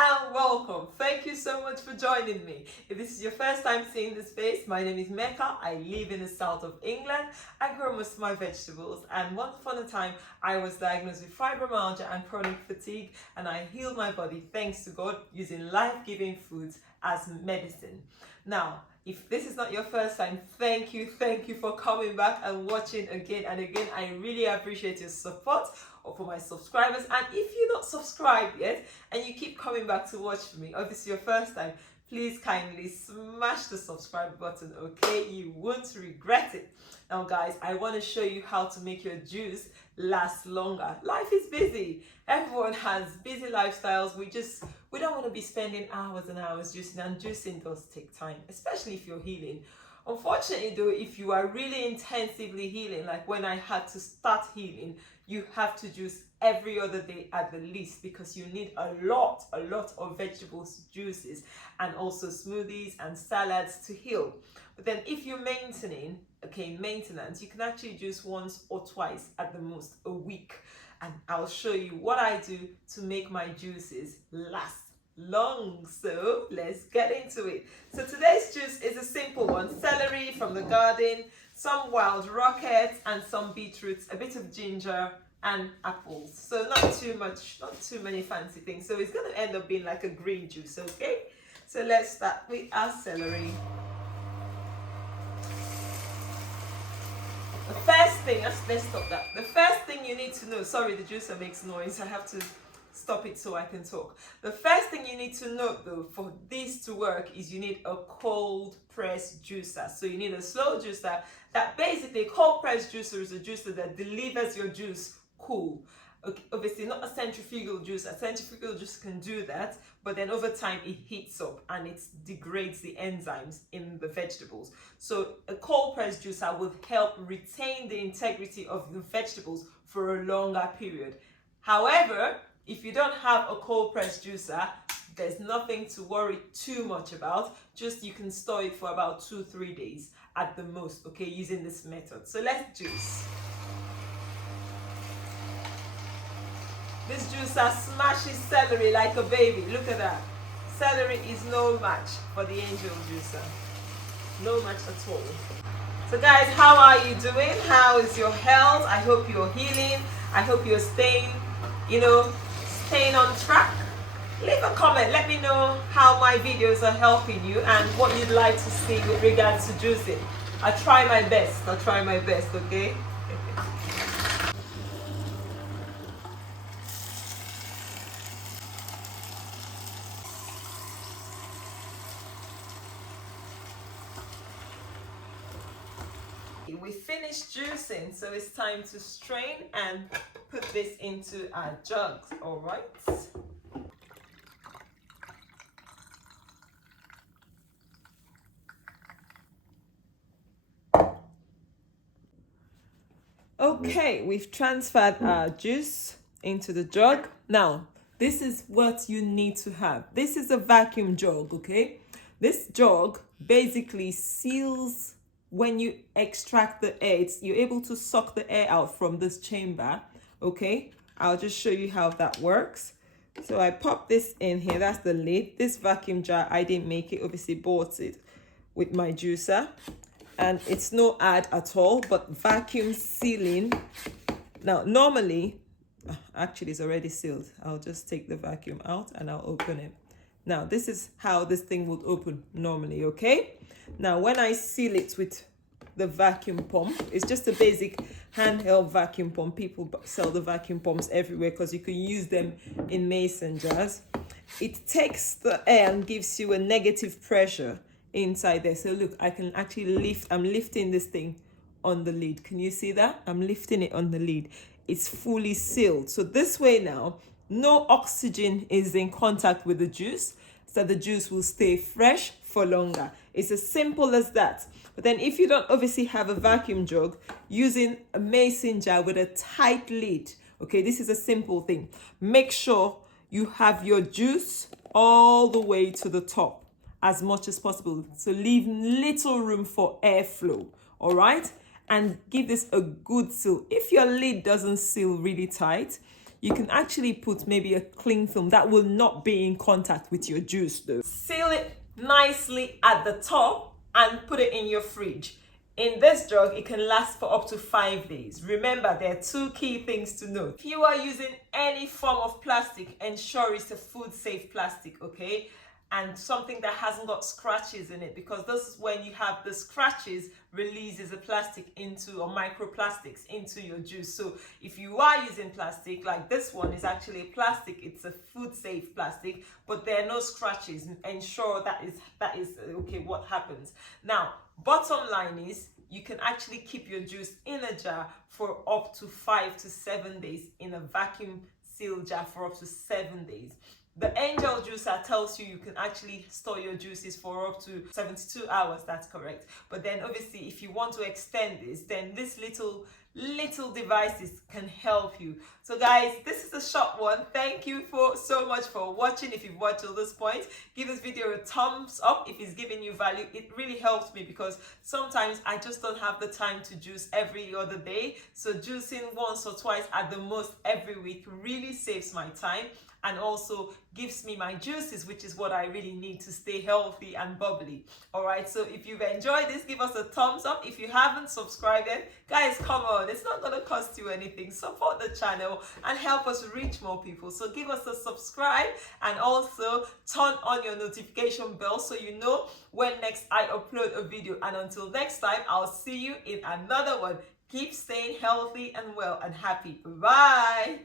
and welcome. Thank you so much for joining me. If this is your first time seeing this face, my name is Mecca. I live in the south of England. I grow most of my vegetables, and once upon a time I was diagnosed with fibromyalgia and chronic fatigue, and I healed my body thanks to God using life-giving foods as medicine. Now, if this is not your first time, thank you for coming back and watching again and again. I really appreciate your support or for my subscribers. And if you're not subscribed yet and you keep coming back to watch me, or this is your first time, please kindly smash the subscribe button, okay? You won't regret it. Now guys, I want to show you how to make your juice last longer. Life is busy. Everyone has busy lifestyles. We don't want to be spending hours and hours juicing, and juicing does take time, especially if you're healing. Unfortunately though, if you are really intensively healing, like when I had to start healing, you have to juice every other day at the least, because you need a lot of vegetables juices and also smoothies and salads to heal. But then if you're maintaining, maintenance, you can actually juice once or twice at the most a week. And I'll show you what I do to make my juices last long. So let's get into it. So today's juice is a simple one: celery from the garden, some wild rockets, and some beetroots, a bit of ginger, and apples. So not too many fancy things. So it's going to end up being like a green juice, okay? So let's start with our celery. The first thing, let's stop that. The first thing you need to know, sorry, the juicer makes noise. I have to stop it so I can talk. The first thing you need to know though, for this to work, is you need a cold press juicer. So you need a slow juicer. That basically, cold press juicer is a juicer that delivers your juice cool. Okay, obviously not a centrifugal juice. A centrifugal juice can do that, but then over time it heats up and it degrades the enzymes in the vegetables. So a cold press juicer will help retain the integrity of the vegetables for a longer period. However, if you don't have a cold press juicer, there's nothing to worry too much about. Just you can store it for about 2-3 days at the most, okay, using this method. So let's juice. This juicer smashes celery like a baby. Look at that. Celery is no match for the Angel juicer. No match at all. So guys, how are you doing? How is your health? I hope you're healing. I hope you're staying on track. Leave a comment. Let me know how my videos are helping you and what you'd like to see with regards to juicing. I'll try my best, okay? We finished juicing, so it's time to strain and put this into our jugs, all right? Okay, we've transferred our juice into the jug. Now, this is what you need to have. This is a vacuum jug, okay? This jug basically seals. When you extract the air, you're able to suck the air out from this chamber, okay? I'll just show you how that works. So I pop this in here. That's the lid. This vacuum jar, I didn't make it, obviously bought it with my juicer. And it's no ad at all, but vacuum sealing. Now, normally, actually it's already sealed. I'll just take the vacuum out and I'll open it. Now, this is how this thing would open normally, okay? Now, when I seal it with the vacuum pump, it's just a basic handheld vacuum pump. People sell the vacuum pumps everywhere because you can use them in mason jars. It takes the air and gives you a negative pressure inside there. So look, I can actually I'm lifting this thing on the lid. Can you see that? I'm lifting it on the lid. It's fully sealed. So this way now, no oxygen is in contact with the juice, so the juice will stay fresh for longer. It's as simple as that. But then if you don't obviously have a vacuum jug, using a mason jar with a tight lid, okay, this is a simple thing. Make sure you have your juice all the way to the top as much as possible. So leave little room for airflow, all right? And give this a good seal. If your lid doesn't seal really tight, you can actually put maybe a cling film that will not be in contact with your juice though. Seal it nicely at the top and put it in your fridge. In this jug, it can last for up to 5 days. Remember, there are 2 key things to note. If you are using any form of plastic, ensure it's a food safe plastic, okay? And something that hasn't got scratches in it, because this is when you have the scratches releases the plastic into, or microplastics into your juice. So if you are using plastic, like this one is actually a plastic, it's a food safe plastic, but there are no scratches. Ensure that is okay what happens. Now, bottom line is you can actually keep your juice in a jar for up to 5 to 7 days, in a vacuum sealed jar for up to 7 days. The Angel Juicer tells you can actually store your juices for up to 72 hours, that's correct. But then obviously if you want to extend this, then this little devices can help you. So guys, this is a short one. Thank you so much for watching. If you've watched till this point, give this video a thumbs up if it's giving you value. It really helps me because sometimes I just don't have the time to juice every other day. So juicing once or twice at the most every week really saves my time and also gives me my juices, which is what I really need to stay healthy and bubbly. All right, so if you've enjoyed this, give us a thumbs up. If you haven't subscribed yet, guys, come on, it's not gonna cost you anything. Support the channel and help us reach more people. So give us a subscribe and also turn on your notification bell so you know when next I upload a video. And until next time, I'll see you in another one. Keep staying healthy and well and happy. Bye.